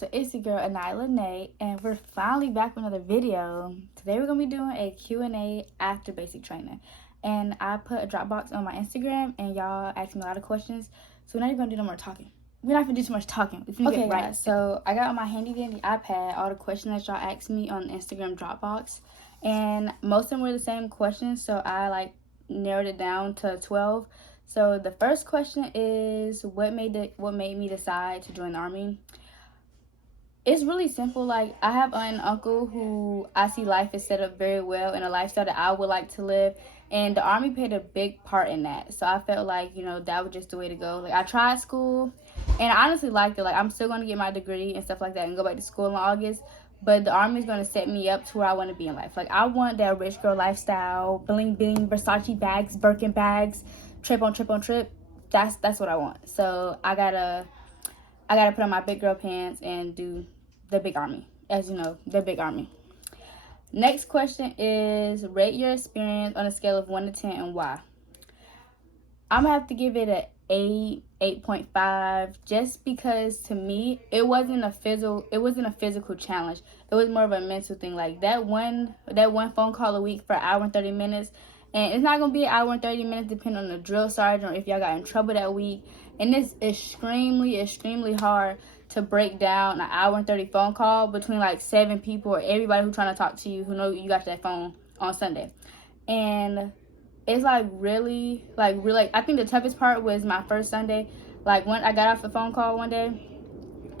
So it's your girl Aniya La'Nae, and we're finally back with another video. Today we're going to be doing a Q&A after basic training. And I put a Dropbox on my Instagram, and y'all asked me a lot of questions. So we're not even going to do no more talking. We're not going to do too much talking. Okay, right. Guys, so I got on my handy dandy iPad all the questions that y'all asked me on the Instagram Dropbox. And most of them were the same questions, so I narrowed it down to 12. So the first question is, what made me decide to join the Army? It's really simple. Like, I have an uncle who I see life is set up very well and a lifestyle that I would like to live, and the Army played a big part in that. So I felt like, that was just the way to go. Like, I tried school and I honestly liked it. Like, I'm still going to get my degree and stuff like that and go back to school in August, but the Army is going to set me up to where I want to be in life. Like, I want that rich girl lifestyle, bling bling, Versace bags, Birkin bags, trip on trip on trip. That's what I want. So I gotta put on my big girl pants and do the big Army. As you know, the big Army. Next question is, rate your experience on a scale of 1 to 10 and why. I'm gonna have to give it an 8.5, just because to me it wasn't a physical challenge. It was more of a mental thing. Like that one phone call a week for an hour and 30 minutes. And it's not going to be an hour and 30 minutes depending on the drill sergeant or if y'all got in trouble that week. And it's extremely, extremely hard to break down an hour and 30 phone call between like 7 people or everybody who's trying to talk to you who know you got that phone on Sunday. And it's really, I think the toughest part was my first Sunday. Like, when I got off the phone call one day,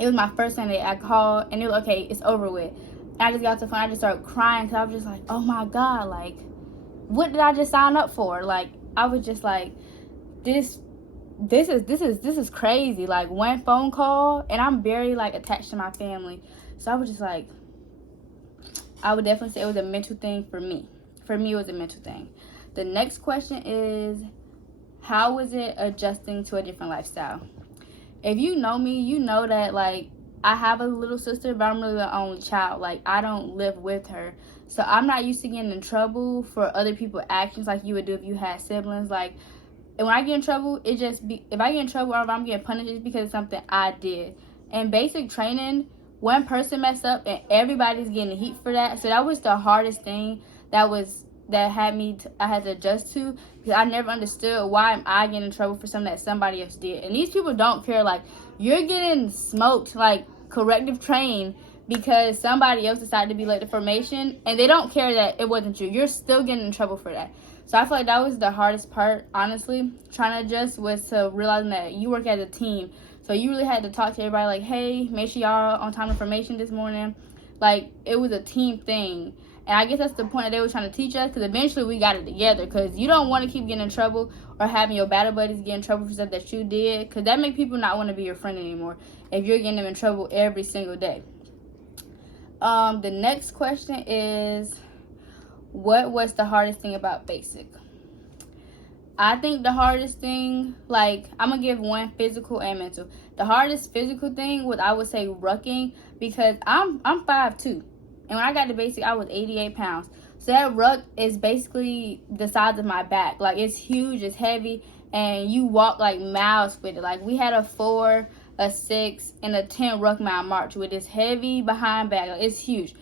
it was my first Sunday. I called and it was, okay, it's over with. And I just got off the phone. I just started crying because I was just like, oh my God, like, what did I just sign up for? Like, I was just like, this is crazy. Like, one phone call, and I'm very attached to my family. So I was just like, I would definitely say it was a mental thing for me. For me, it was a mental thing. The next question is, how was it adjusting to a different lifestyle? If you know me, you know that I have a little sister, but I'm really the only child. Like, I don't live with her. So I'm not used to getting in trouble for other people's actions like you would do if you had siblings. Like, and when I get in trouble, if I get in trouble or if I'm getting punished, it's because of something I did. And basic training, one person messed up and everybody's getting heat for that. So that was the hardest thing I had to adjust to, because I never understood why am I getting in trouble for something that somebody else did. And these people don't care. Like, you're getting smoked, corrective train, because somebody else decided to be late to formation, and they don't care that it wasn't you. You're still getting in trouble for that. So I feel like that was the hardest part, honestly. Trying to adjust was to realizing that you work as a team. So you really had to talk to everybody like, hey, make sure y'all on time to formation this morning. Like, it was a team thing. And I guess that's the point that they were trying to teach us, because eventually we got it together. Because you don't want to keep getting in trouble or having your battle buddies get in trouble for stuff that you did, because that makes people not want to be your friend anymore if you're getting them in trouble every single day. The next question is, what was the hardest thing about basic? I think the hardest thing, I'm going to give one physical and mental. The hardest physical thing was, I would say, rucking, because I'm 5'2". And when I got to basic, I was 88 pounds. So that ruck is basically the size of my back. Like, it's huge, it's heavy, and you walk miles with it. Like, we had a 4, a 6, and a 10 ruck mile march with this heavy behind bag. Like, it's huge.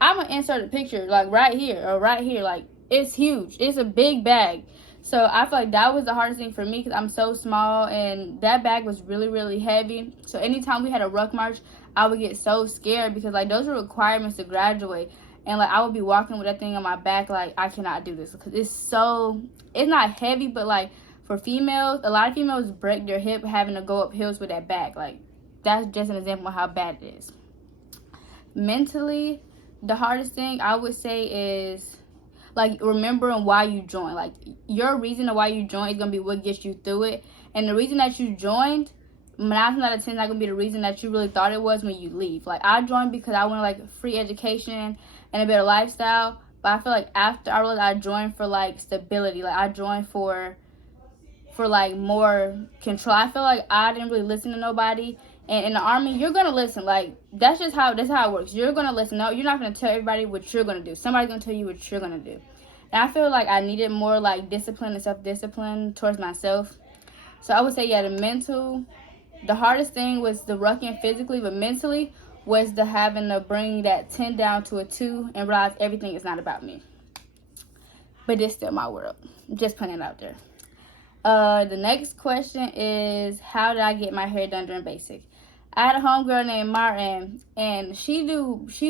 I'm going to insert a picture, right here or right here. Like, it's huge. It's a big bag. So I feel like that was the hardest thing for me, because I'm so small, and that bag was really, really heavy. So anytime we had a ruck march, I would get so scared, because those are requirements to graduate. And I would be walking with that thing on my back, I cannot do this, because it's not heavy, but for females, a lot of females break their hip having to go up hills with that bag. That's just an example of how bad it is. Mentally, the hardest thing I would say is remembering why you joined. Your reason of why you joined is going to be what gets you through it. And the reason that you joined, 9 times out of 10, not going to be the reason that you really thought it was when you leave. I joined because I wanted free education and a better lifestyle. But I feel like after I realized, I joined for stability. I joined for more control. I feel like I didn't really listen to nobody. And in the Army, you're going to listen. That's how it works. You're going to listen. No, you're not going to tell everybody what you're going to do. Somebody's going to tell you what you're going to do. And I feel like I needed more discipline and self-discipline towards myself. So I would say, yeah, the hardest thing was the rucking physically, but mentally, was the having to bring that 10 down to a 2 and realize everything is not about me. But it's still my world. Just putting it out there. The next question is, how did I get my hair done during basic? I had a homegirl named Martin, and she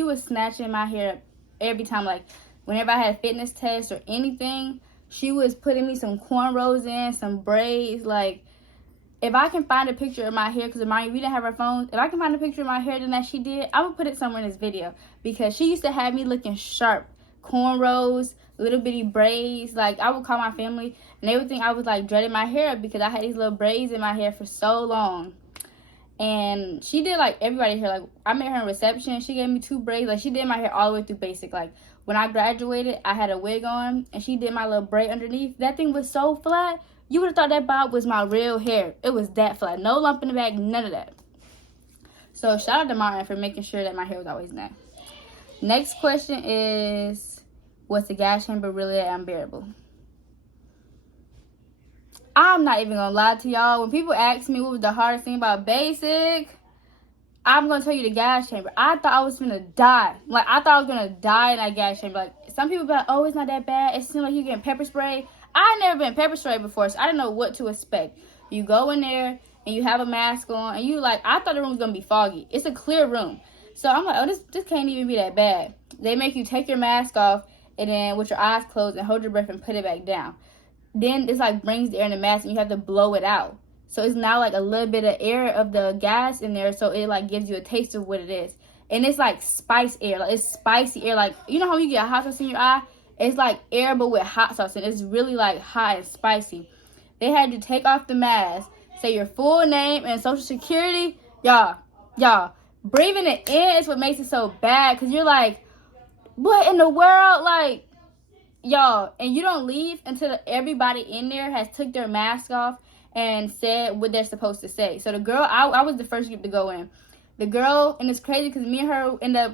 was snatching my hair every time. Like, whenever I had a fitness test or anything, she was putting me some cornrows in, some braids. Like, if I can find a picture of my hair, because we didn't have our phones, if I can find a picture of my hair that she did, I'm going to put it somewhere in this video. Because she used to have me looking sharp. Cornrows, little bitty braids. Like, I would call my family, and they would think I was, like, dreading my hair because I had these little braids in my hair for so long. And she did, like, everybody's hair. Like, I met her in reception. She gave me 2 braids. Like, she did my hair all the way through basic. Like, when I graduated, I had a wig on, and she did my little braid underneath. That thing was so flat. You would have thought that bob was my real hair. It was that flat. No lump in the back, none of that. So, shout out to Martin for making sure that my hair was always nice. Next question is, was the gas chamber really that unbearable? I'm not even gonna lie to y'all. When people ask me what was the hardest thing about basic, I'm gonna tell you the gas chamber. I thought I was gonna die. Like, I thought I was gonna die in that gas chamber. Like, some people be like, oh, it's not that bad. It seems like you're getting pepper spray. I never been pepper sprayed before, so I didn't know what to expect. You go in there and you have a mask on, and you like, I thought the room was gonna be foggy. It's a clear room. So I'm like, oh, this can't even be that bad. They make you take your mask off, and then with your eyes closed and hold your breath and put it back down. Then it's like brings the air in the mask, and you have to blow it out. So it's now like a little bit of air of the gas in there, so it like gives you a taste of what it is. And it's like spice air, like it's spicy air. Like, you know how you get hot sauce in your eye? It's like air but with hot sauce, and it's really like hot and spicy. They had you take off the mask, say your full name and social security. Y'all, breathing it in is what makes it so bad, because you're like, what in the world? Like, y'all, and you don't leave until everybody in there has took their mask off and said what they're supposed to say. So the girl, I was the first group to go in. The girl, and it's crazy because me and her end up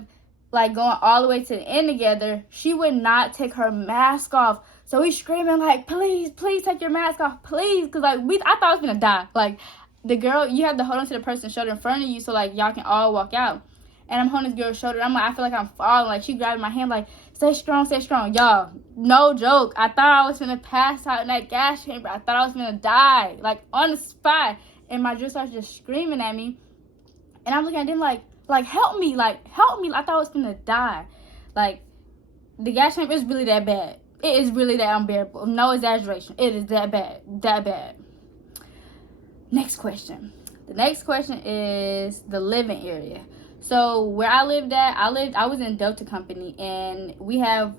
like going all the way to the end together. She would not take her mask off. So we screaming like, please take your mask off, please. Because like I thought I was going to die. Like, the girl, you have to hold on to the person's shoulder in front of you so like y'all can all walk out. And I'm holding this girl's shoulder. I'm like, I feel like I'm falling. Like, she grabbed my hand like, stay strong. Y'all, no joke. I thought I was going to pass out in that gas chamber. I thought I was going to die, like, on the spot. And my drill starts just screaming at me. And I'm looking at them like, help me. I thought I was going to die. Like, the gas chamber is really that bad. It is really that unbearable. No exaggeration. It is that bad. Next question. The next question is the living area. So where I lived at, I was in Delta Company, and we have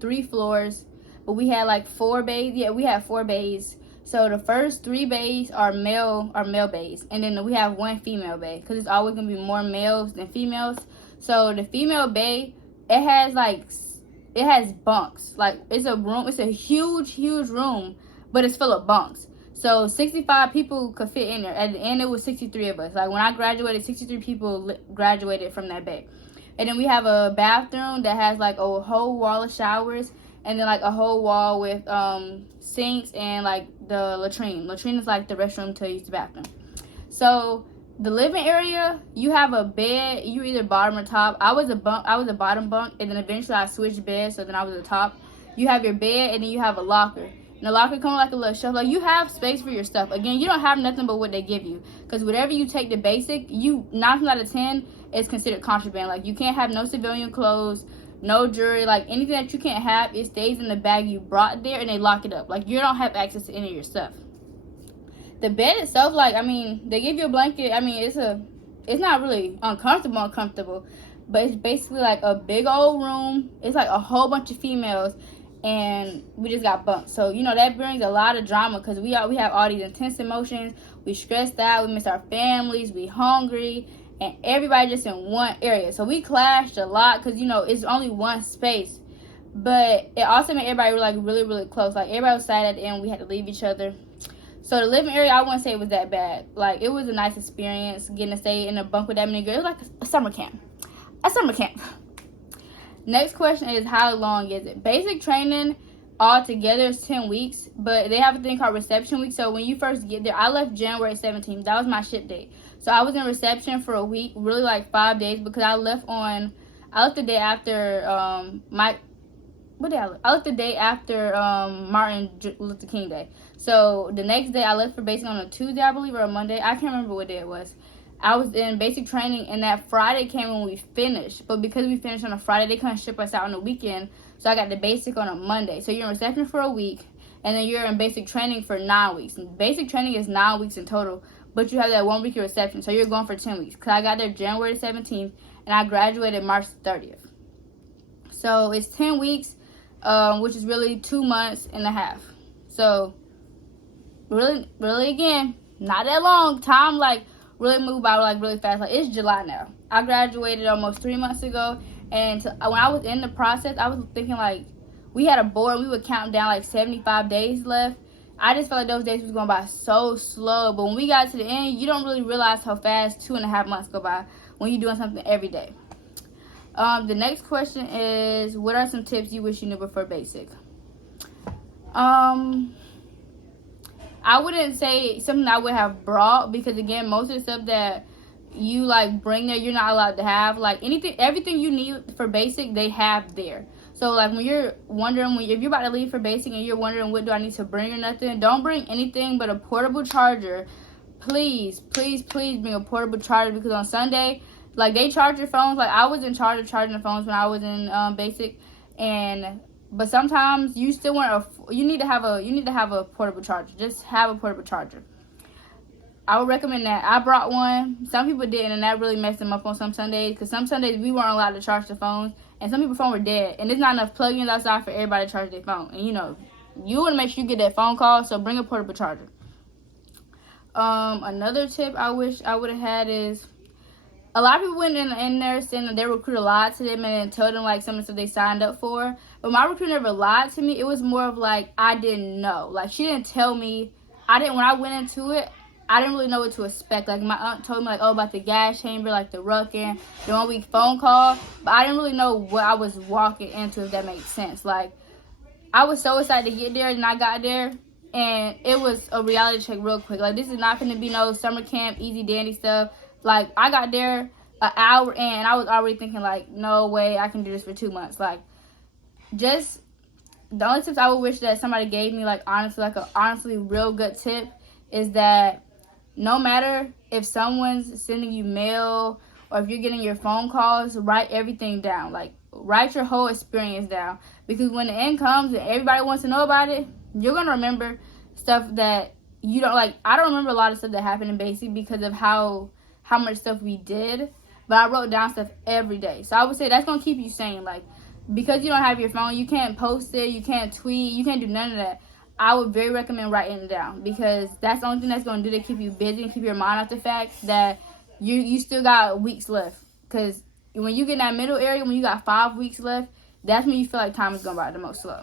3 floors, but we had like 4 bays. Yeah, we have 4 bays. So the first 3 bays are male bays, and then we have 1 female bay, because it's always gonna be more males than females. So the female bay, it has bunks. Like, it's a room. It's a huge room, but it's full of bunks. So 65 people could fit in there. At the end, it was 63 of us. Like, when I graduated, 63 people graduated from that bay. And then we have a bathroom that has like a whole wall of showers, and then like a whole wall with sinks and like the latrine. Latrine is like the restroom to use the bathroom. So the living area, you have a bed. You either bottom or top. I was a bottom bunk, and then eventually I switched beds, so then I was at the top. You have your bed, and then you have a locker. And the locker comes like a little shelf. Like, you have space for your stuff. Again, you don't have nothing but what they give you. Because whatever you take to basic, 9 times out of 10 is considered contraband. Like, you can't have no civilian clothes, no jewelry. Like, anything that you can't have, it stays in the bag you brought there, and they lock it up. Like, you don't have access to any of your stuff. The bed itself, like, I mean, they give you a blanket. I mean, it's not really uncomfortable. But it's basically like a big old room. It's like a whole bunch of females. And we just got bumped. So, you know, that brings a lot of drama, because we have all these intense emotions. We stressed out. We miss our families. We hungry. And everybody just in one area. So we clashed a lot, because, you know, it's only one space. But it also made everybody like really close. Like, everybody was sad at the end. We had to leave each other. So the living area, I wouldn't say it was that bad. Like, it was a nice experience getting to stay in a bunk with that many girls. It was like a summer camp. Next question is, how long is it? Basic training altogether is 10 weeks, but they have a thing called reception week. So when you first get there, I left January 17th. That was my ship date. So I was in reception for a week, really like 5 days, because I left the day after I left the day after Martin Luther King Day. So the next day I left for basic on a Tuesday, I believe, or a Monday. I can't remember what day it was. I was in basic training, and that Friday came when we finished. But because we finished on a Friday, they couldn't ship us out on the weekend. So I got the basic on a Monday. So you're in reception for a week, and then you're in basic training for 9 weeks. And basic training is 9 weeks in total, but you have that 1 week of reception. So you're going for 10 weeks. Because I got there January 17th, and I graduated March 30th. So it's 10 weeks, which is really 2 months and a half. So really again, not that long. Time like really moved by like really fast. Like it's July now. I graduated almost 3 months ago, and when I was in the process, I was thinking like we had a board. We would count down like 75 days left. I just felt like those days was going by so slow. But when we got to the end, you don't really realize how fast 2.5 months go by when you're doing something every day. The next question is, what are some tips you wish you knew before basic? I wouldn't say something I would have brought, because again, most of the stuff that you like bring there, you're not allowed to have. Like everything you need for basic, they have there. So like when you're wondering, if you're about to leave for basic and you're wondering what do I need to bring or nothing, don't bring anything but a portable charger. Please bring a portable charger, because on Sunday, like they charge your phones. Like I was in charge of charging the phones when I was in basic, but sometimes you still you need to have a portable charger. Just have a portable charger. I would recommend that. I brought one. Some people didn't, and that really messed them up on some Sundays, because some Sundays we weren't allowed to charge the phones, and some people's phones were dead, and there's not enough plugins outside for everybody to charge their phone. And you want to make sure you get that phone call, so bring a portable charger. Another tip I wish I would have had is, a lot of people went in there saying that their recruiter lied to them and told them like some of the stuff they signed up for. But my recruiter never lied to me. It was more of like I didn't know. Like she didn't tell me. When I went into it, I didn't really know what to expect. Like my aunt told me like, oh, about the gas chamber, like the rucking, the 1 week phone call. But I didn't really know what I was walking into, if that makes sense. Like I was so excited to get there, and I got there, and it was a reality check real quick. Like this is not going to be no summer camp, easy dandy stuff. Like, I got there an hour in, and I was already thinking, like, no way I can do this for 2 months. Like, just the only tips I would wish that somebody gave me, like, honestly, like, a honestly real good tip is that no matter if someone's sending you mail or if you're getting your phone calls, write everything down. Like, write your whole experience down. Because when the end comes and everybody wants to know about it, you're going to remember stuff that you don't, like, I don't remember a lot of stuff that happened in basic because of how much stuff we did, but I wrote down stuff every day. So I would say that's going to keep you sane. Like, because you don't have your phone, you can't post it, you can't tweet, you can't do none of that. I would very recommend writing it down, because that's the only thing that's going to do to keep you busy and keep your mind off the fact that you still got weeks left. Because when you get in that middle area, when you got 5 weeks left, that's when you feel like time is going by the most slow.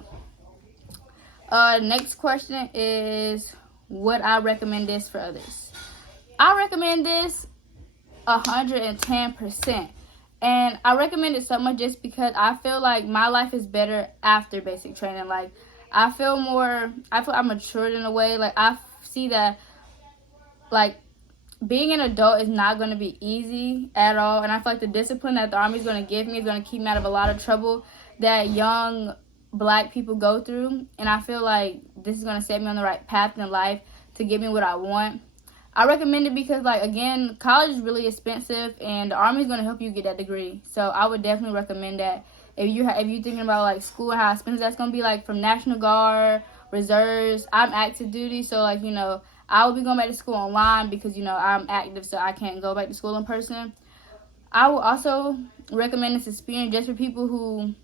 Next question is, would I recommend this for others? I recommend this 110%. And I recommend it so much just because I feel like my life is better after basic training. Like, I feel I'm matured in a way. Like, I see that, like, being an adult is not going to be easy at all. And I feel like the discipline that the Army is going to give me is going to keep me out of a lot of trouble that young Black people go through. And I feel like this is going to set me on the right path in life to give me what I want. I recommend it because, like, again, college is really expensive, and the Army is going to help you get that degree. So I would definitely recommend that. If you're thinking about, like, school and how expensive that's going to be, like, from National Guard, reserves, I'm active duty. So, like, I will be going back to school online because, I'm active, so I can't go back to school in person. I will also recommend this experience just for people who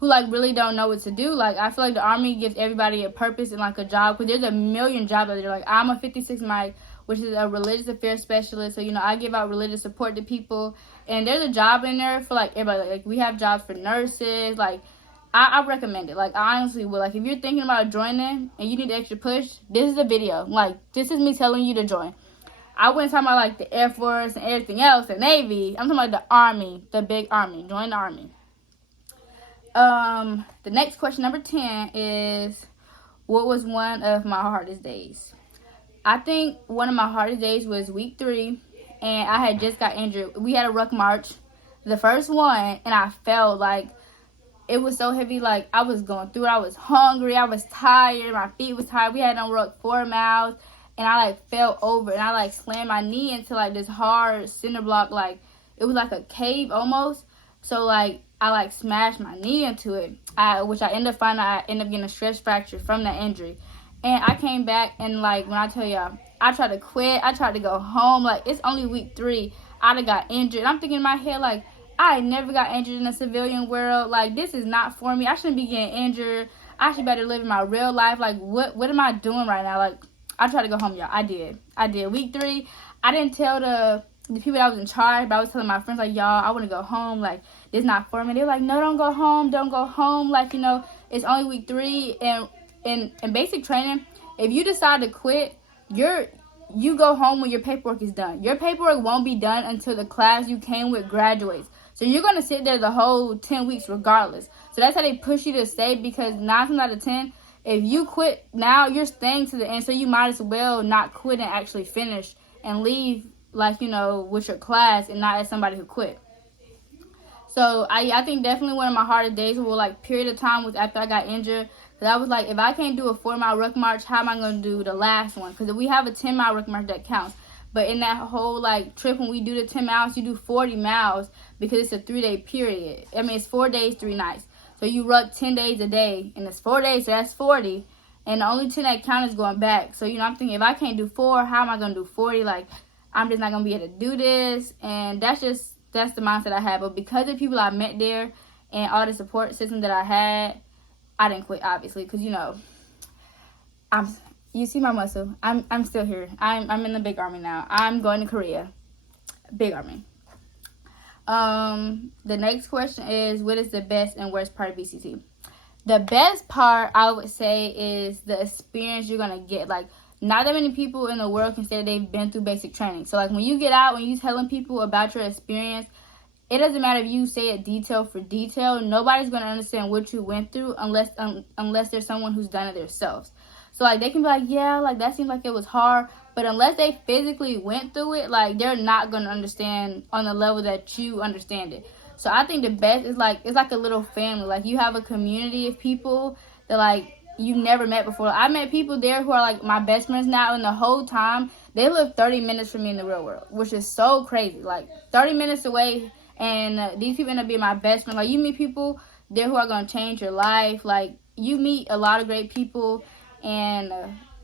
like, really don't know what to do. Like, I feel like the Army gives everybody a purpose and, like, a job, because there's a million jobs out there. Like, I'm a 56 Mike, which is a religious affairs specialist. So, I give out religious support to people. And there's a job in there for, like, everybody. Like, we have jobs for nurses. Like, I recommend it. Like, I honestly would. Like, if you're thinking about joining and you need the extra push, this is a video. Like, this is me telling you to join. I wasn't talking about, like, the Air Force and everything else, the Navy. I'm talking about the Army, the big Army. Join the Army. The next question, number 10, is, what was one of my hardest days? I think one of my hardest days was week 3, and I had just got injured. We had a ruck march, the first one, and I felt like it was so heavy. Like, I was going through it. I was hungry. I was tired. My feet was tired. We had on ruck 4 miles, and I, like, fell over, and I, like, slammed my knee into, like, this hard cinder block. Like, it was like a cave almost. So, like, I, like, smashed my knee into it, which I ended up finding out I ended up getting a stress fracture from that injury. And I came back, and, like, when I tell y'all, I tried to quit. I tried to go home. Like, it's only week 3. I done got injured. And I'm thinking in my head, like, I never got injured in the civilian world. Like, this is not for me. I shouldn't be getting injured. I should better live my real life. Like, what am I doing right now? Like, I tried to go home, y'all. I did. Week 3, I didn't tell the people that I was in charge, but I was telling my friends, like, y'all, I want to go home. Like, it's not for me. They were like, no, don't go home. Don't go home. Like, you know, it's only week 3. And in basic training, if you decide to quit, you go home when your paperwork is done. Your paperwork won't be done until the class you came with graduates. So you're going to sit there the whole 10 weeks regardless. So that's how they push you to stay, because 9 times out of 10, if you quit now, you're staying to the end. So you might as well not quit and actually finish and leave, like, you know, with your class and not as somebody who quit. So I think definitely one of my hardest days, like, period of time, was after I got injured. Because I was like, if I can't do a 4-mile ruck march, how am I going to do the last one? Because we have a 10-mile ruck march that counts. But in that whole, like, trip, when we do the 10 miles, you do 40 miles because it's a 3-day period. I mean, it's 4 days, 3 nights. So you ruck 10 days a day, and it's 4 days, so that's 40. And the only 10 that count is going back. So, you know, I'm thinking, if I can't do 4, how am I going to do 40? Like, I'm just not going to be able to do this. And that's the mindset I had. But because of the people I met there and all the support system that I had, I didn't quit, obviously, because, you know, you see my muscle. I'm still here. I'm in the big army now. I'm going to Korea. Big army. The next question is, what is the best and worst part of BCT? The best part, I would say, is the experience you're going to get. Like, not that many people in the world can say that they've been through basic training. So, like, when you get out, when you're telling people about your experience, it doesn't matter if you say it detail for detail. Nobody's going to understand what you went through unless there's someone who's done it themselves. So, like, they can be like, yeah, like, that seems like it was hard. But unless they physically went through it, like, they're not going to understand on the level that you understand it. So I think the best is, like, it's like a little family. Like, you have a community of people that, like, you never met before. I met people there who are, like, my best friends now. And the whole time, they live 30 minutes from me in the real world, which is so crazy. Like, 30 minutes away. And these people end up being my best friend. Like, you meet people there who are going to change your life. Like, you meet a lot of great people. And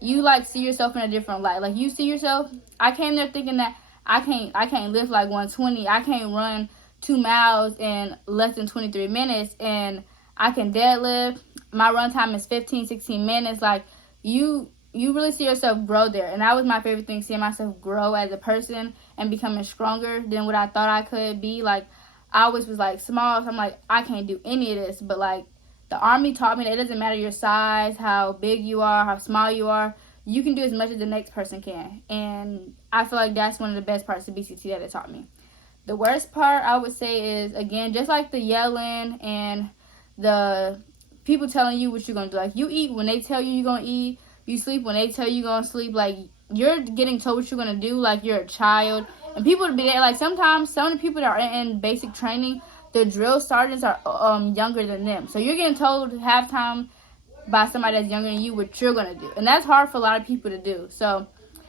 you, like, see yourself in a different light. Like, you see yourself. I came there thinking that I can't lift like 120. I can't run 2 miles in less than 23 minutes. And I can deadlift. My run time is 15, 16 minutes. Like, you really see yourself grow there. And that was my favorite thing, seeing myself grow as a person and becoming stronger than what I thought I could be. Like, I always was, like, small. So I'm like, I can't do any of this. But, like, the Army taught me that it doesn't matter your size, how big you are, how small you are. You can do as much as the next person can. And I feel like that's one of the best parts of BCT that it taught me. The worst part, I would say, is, again, just like the yelling and the people telling you what you're going to do. Like, you eat when they tell you you're going to eat. You sleep when they tell you you're going to sleep. Like, you're getting told what you're going to do like you're a child. And people would be there. Like, sometimes some of the people that are in basic training, the drill sergeants are younger than them. So you're getting told halftime by somebody that's younger than you what you're going to do. And that's hard for a lot of people to do. So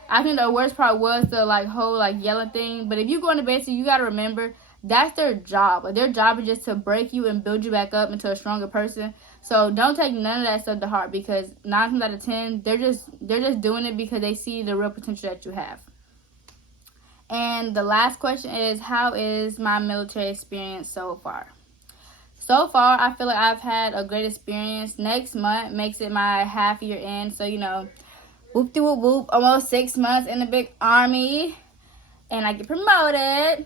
I think the worst part was the, like, whole, like, yelling thing. But if you go into basic, you got to remember, that's their job. Like, their job is just to break you and build you back up into a stronger person. So don't take none of that stuff to heart, because 9 times out of 10, they're just doing it because they see the real potential that you have. And the last question is, how is my military experience so far? So far, I feel like I've had a great experience. Next month makes it my half year in. So, you know, whoop-de-whoop-whoop, almost 6 months in the big army. And I get promoted.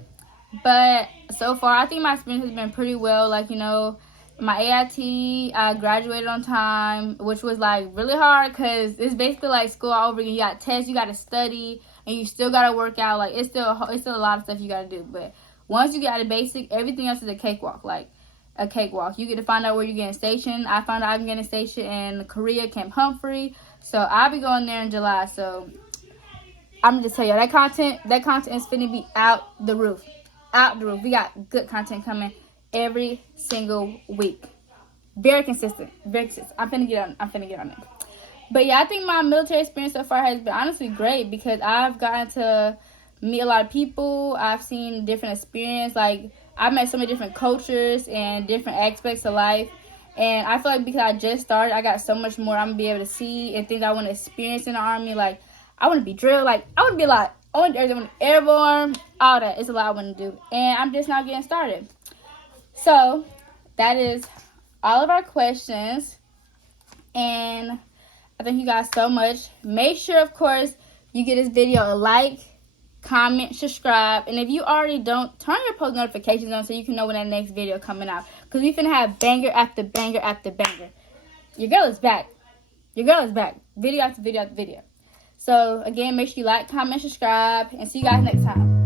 But so far, I think my experience has been pretty well. Like, you know, my AIT, I graduated on time, which was, like, really hard because it's basically like school all over again. You got tests, you got to study, and you still got to work out. Like, it's still a lot of stuff you got to do. But once you get out of basic, everything else is a cakewalk. Like, a cakewalk. You get to find out where you're getting stationed. I found out I'm getting stationed in Korea, Camp Humphrey. So I'll be going there in July. So I'm gonna just tell you that content is finna be out the roof. We got good content coming every single week. Very consistent. I'm finna get on it. But yeah, I think my military experience so far has been honestly great because I've gotten to meet a lot of people. I've seen different experience. Like, I've met so many different cultures and different aspects of life. And I feel like because I just started, I got so much more I'm going to be able to see and things I want to experience in the Army. Like, I want to be drilled. Like, I want to be a lot. I want to be airborne, all that. It's a lot I want to do. And I'm just now getting started. So, that is all of our questions. And I thank you guys so much. Make sure, of course, you give this video a like, comment, subscribe, and if you already don't, turn your post notifications on so you can know when that next video coming out. Because we finna have banger after banger after banger. Your girl is back. Video after video after video. So, again, make sure you like, comment, subscribe, and see you guys next time.